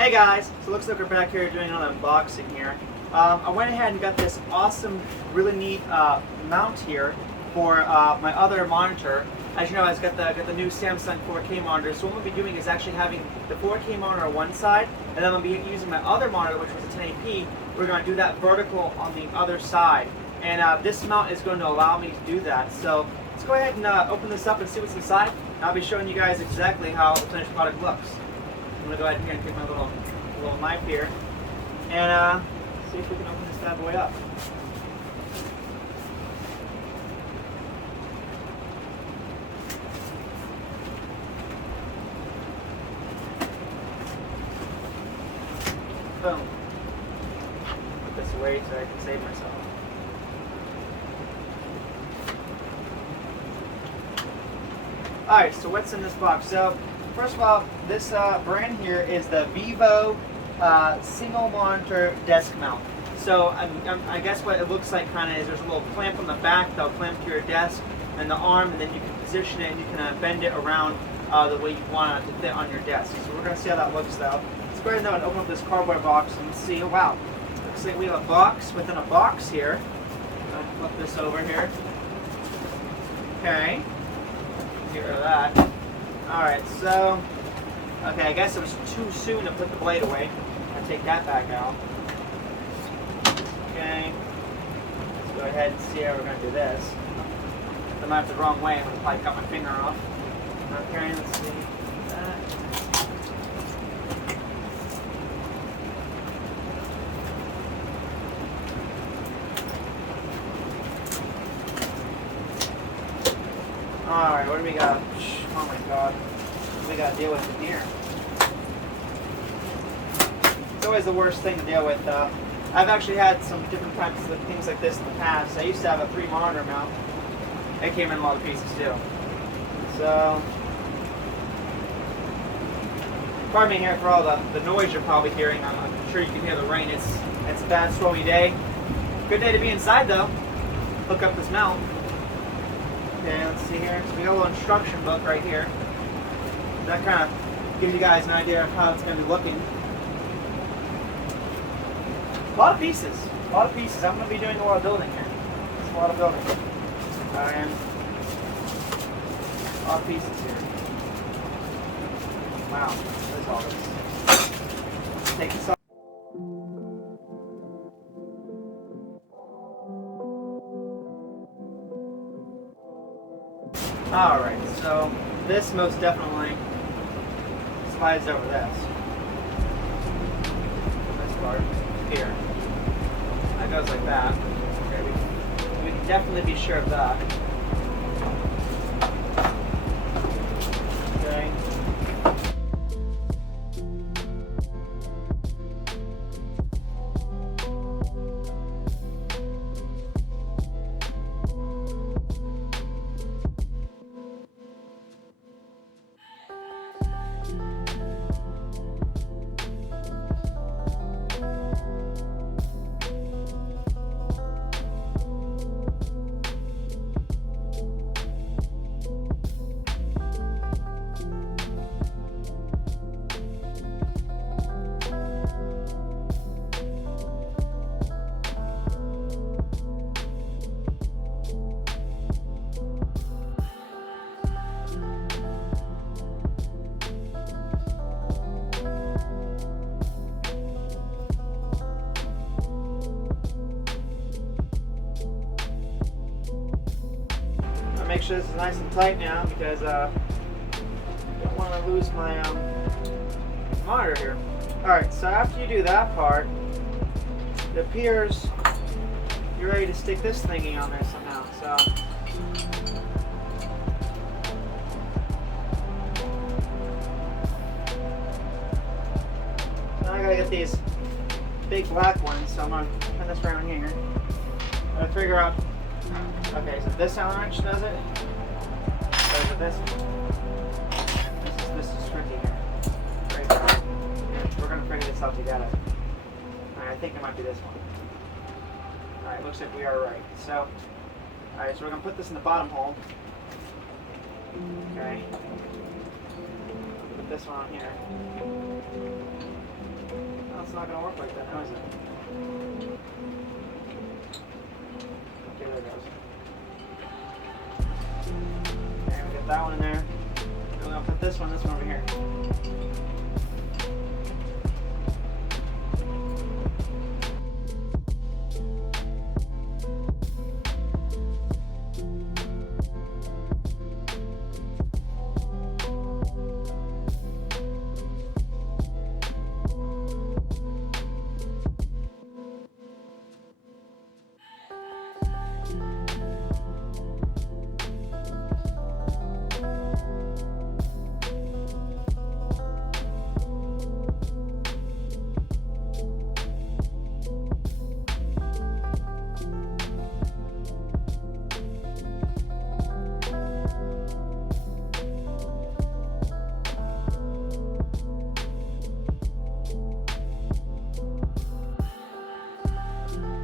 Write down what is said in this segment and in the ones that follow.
Hey guys, so it looks like we're back here doing an unboxing here. I went ahead and got this awesome, really neat mount here for my other monitor. As you know, I've got the new Samsung 4K monitor. So what we'll be doing is actually having the 4K monitor on one side, and then I'll be using my other monitor, which was a 1080p. We're going to do that vertical on the other side, and this mount is going to allow me to do that. So let's go ahead and open this up and see what's inside. I'll be showing you guys exactly how the finished product looks. I'm going to go ahead here and take my little knife here and see if we can open this bad boy up. Boom. Put this away so I can save myself. Alright, so what's in this box? So, first of all, this brand here is the Vivo single monitor desk mount. So I guess what it looks like kind of is there's a little clamp on the back that'll clamp to your desk and the arm, and then you can position it and you can bend it around the way you want it to fit on your desk. So we're going to see how that looks though. Let's go ahead and open up this cardboard box and see. Oh wow, looks like we have a box within a box here. I'll flip this over here. Okay, get rid of that. Alright, so, okay, I guess it was too soon to put the blade away. I'll take that back out. Okay, let's go ahead and see how we're going to do this. If I might have the wrong way, I'm going to probably cut my finger off. Okay, let's see. That. Alright, what do we got? Oh my god. What do we got to deal with in here? It's always the worst thing to deal with. I've actually had some different types of things like this in the past. I used to have a 3-monitor mount. It came in a lot of pieces too. So, pardon me here for all the noise you're probably hearing. I'm sure you can hear the rain. It's a bad, stormy day. Good day to be inside though. Hook up this mount. Okay, let's see here. So we got a little instruction book right here. That kind of gives you guys an idea of how it's going to be looking. A lot of pieces. A lot of pieces. I'm going to be doing a lot of building here. It's a lot of building. And a lot of pieces here. Wow. What is all this? Let's take this off. Alright, so this most definitely slides over this. This part here. That goes like that. Okay, we can definitely be sure of that. Okay. Make sure this is nice and tight now because I don't want to lose my monitor here. Alright, so after you do that part, it appears you're ready to stick this thingy on there somehow. So now I gotta get these big black ones, so I'm gonna turn this around here. I'm gonna figure out. Okay, so this Allen wrench does it. Or is it this one? This is tricky here. Right. Yeah, we're gonna figure this out together. Alright, I think it might be this one. Alright, looks like we are right. So, alright, so we're gonna put this in the bottom hole. Okay. Put this one on here. not going to work like that now, is it? Okay, there it goes. Okay, we got that one in there. We're going to put this one over here.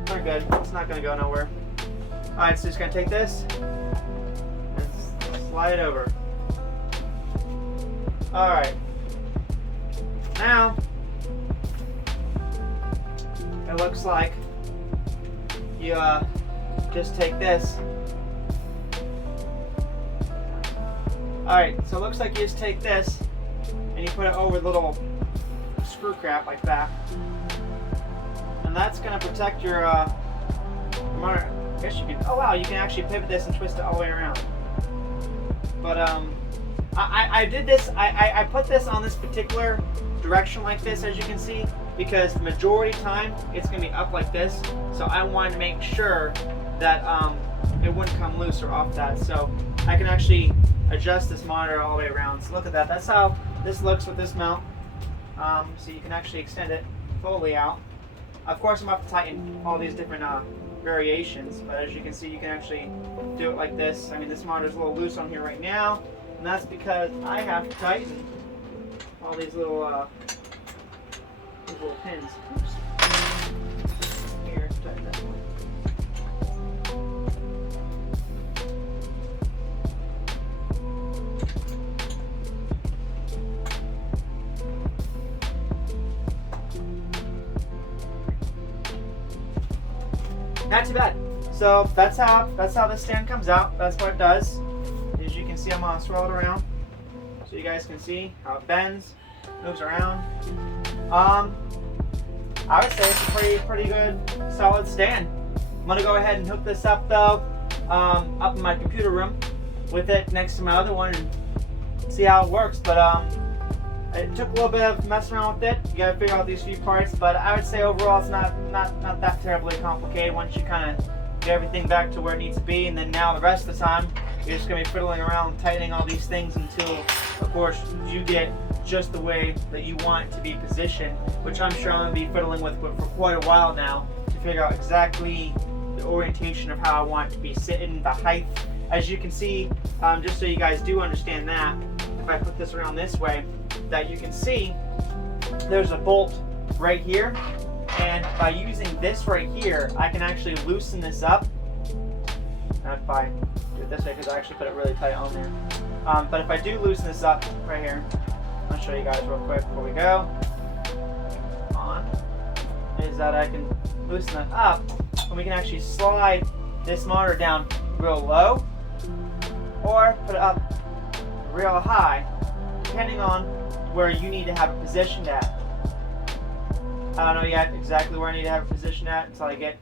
We're good. It's not going to go nowhere. Alright, so just going to take this and slide it over. Alright. Now, it looks like you just take this. Alright, so it looks like you just take this and you put it over the little screw cap like that. And that's going to protect your monitor. I guess you can, oh wow, you can actually pivot this and twist it all the way around. But I did this, I put this on this particular direction like this, as you can see, because the majority of the time it's going to be up like this. So I wanted to make sure that it wouldn't come loose or off that. So I can actually adjust this monitor all the way around. So look at that. That's how this looks with this mount. So you can actually extend it fully out. Of course, I'm going to have to tighten all these different variations, but as you can see, you can actually do it like this. I mean, this monitor is a little loose on here right now, and that's because I have to tighten all these little pins. Oops. Here, tighten that one. Not too bad. So that's how this stand comes out. That's what it does. As you can see, I'm gonna swirl it around so you guys can see how it bends, moves around. I would say it's a pretty good, solid stand. I'm gonna go ahead and hook this up though, up in my computer room with it next to my other one and see how it works. But it took a little bit of messing around with it. You gotta figure out these few parts, but I would say overall it's not that terribly complicated once you kind of get everything back to where it needs to be. And then now the rest of the time, you're just gonna be fiddling around, tightening all these things until, of course, you get just the way that you want it to be positioned, which I'm sure I'm gonna be fiddling with for quite a while now to figure out exactly the orientation of how I want it to be sitting, the height. As you can see, just so you guys do understand that, if I put this around this way, that you can see there's a bolt right here, and by using this right here, I can actually loosen this up. Not if I do it this way, because I actually put it really tight on there. But if I do loosen this up right here, I'll show you guys real quick before we go on, is that I can loosen it up, and we can actually slide this monitor down real low or put it up real high, depending on where you need to have it positioned at. I don't know yet exactly where I need to have it positioned at until I get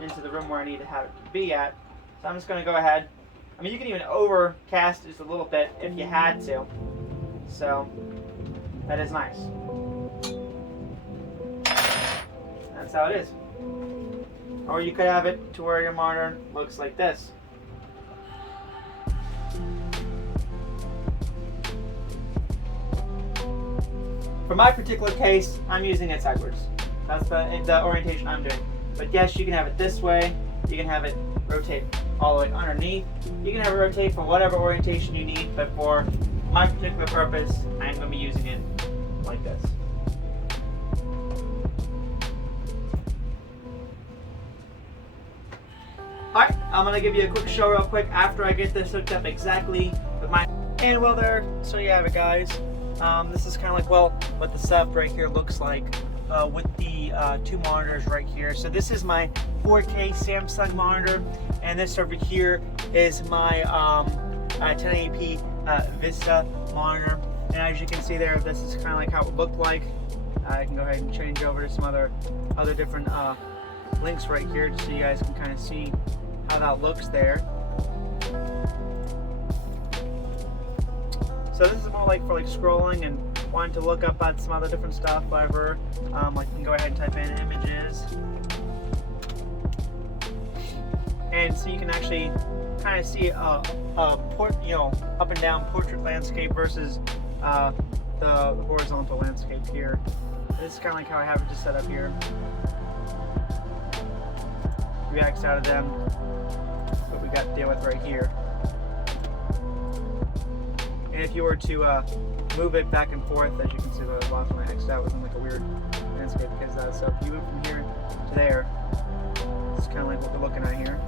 into the room where I need to have it be at. So I'm just going to go ahead. I mean, you can even overcast it just a little bit if you had to. So that is nice. That's how it is. Or you could have it to where your monitor looks like this. For my particular case, I'm using it sideways. That's the orientation I'm doing. But yes, you can have it this way. You can have it rotate all the way underneath. You can have it rotate for whatever orientation you need, but for my particular purpose, I'm going to be using it like this. Alright, I'm going to give you a quick show real quick after I get this hooked up exactly with my... And well there, so you have it guys. This is kind of like, well, what the setup right here looks like with the two monitors right here. So this is my 4K Samsung monitor, and this over here is my 1080p Vista monitor. And as you can see there, this is kind of like how it looked like. I can go ahead and change over to some other different links right here, so you guys can kind of see how that looks there. So this is more like for like scrolling and wanting to look up at some other different stuff, whatever. Like you can go ahead and type in images, and so you can actually kind of see a up and down portrait landscape versus the horizontal landscape here. This is kind of like how I have it just set up here. Reacts out of them. What we got to deal with right here. And if you were to move it back and forth, as you can see, the last one I X'd out was in like a weird landscape because of that. So if you move from here to there, it's kind of like what we're looking at here.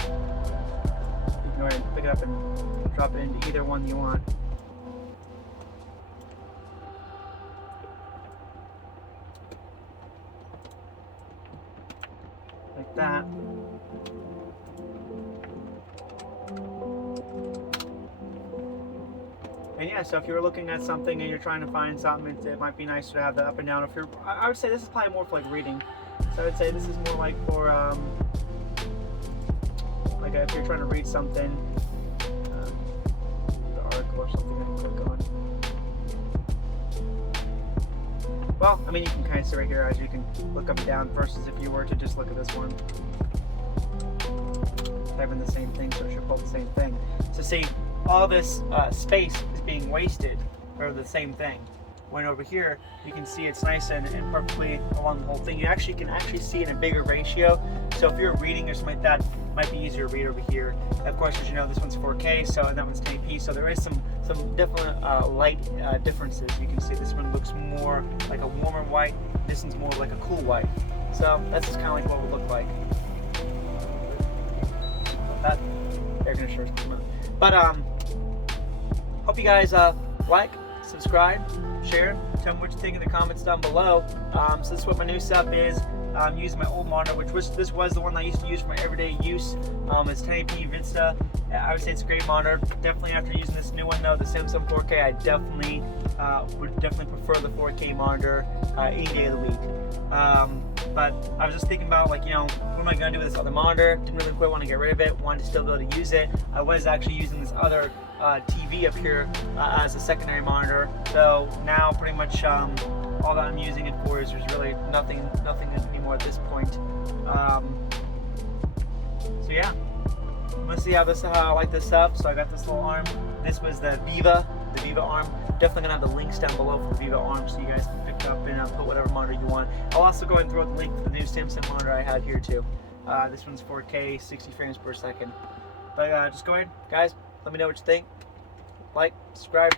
You can go ahead and pick it up and drop it into either one you want. Like that. And yeah, so if you're looking at something and you're trying to find something, it might be nicer to have that up and down. If you're, I would say this is probably more for like reading. So I would say this is more like for like if you're trying to read something, the article or something I can click on. Well, I mean, you can kind of see right here as you can look up and down versus if you were to just look at this one. Type in the same thing, so it should pull the same thing. So see, all this space is being wasted for the same thing. When over here, you can see it's nice and perfectly along the whole thing. You can actually see it in a bigger ratio. So if you're reading or something like that, it might be easier to read over here. And of course, as you know, this one's 4K, so and that one's 1080p. So there is some definite light differences. You can see this one looks more like a warmer white. This one's more like a cool white. So that's just kind of like what it would look like. That air conditioner's coming on. But hope you guys like, subscribe, share, tell me what you think in the comments down below. So this is what my new setup is. I'm using my old monitor, this was the one I used to use for my everyday use. It's 1080p Vista. I would say it's a great monitor. Definitely after using this new one though, the Samsung 4K, I definitely would prefer the 4K monitor any day of the week. But I was just thinking about, like, you know, what am I going to do with this other monitor? Didn't really quite want to get rid of it. Wanted to still be able to use it. I was actually using this other TV up here as a secondary monitor. So now pretty much all that I'm using it for is there's really nothing anymore at this point. So yeah, I'm gonna see how I like this up. So I got this little arm. This was the Vivo arm. Definitely gonna have the links down below for the Vivo arm, so you guys can pick it up and put whatever monitor you want. I'll also go ahead and throw out the link for the new Samsung monitor I had here too. This one's 4K, 60 frames per second. But just go ahead, guys. Let me know what you think. Like, subscribe.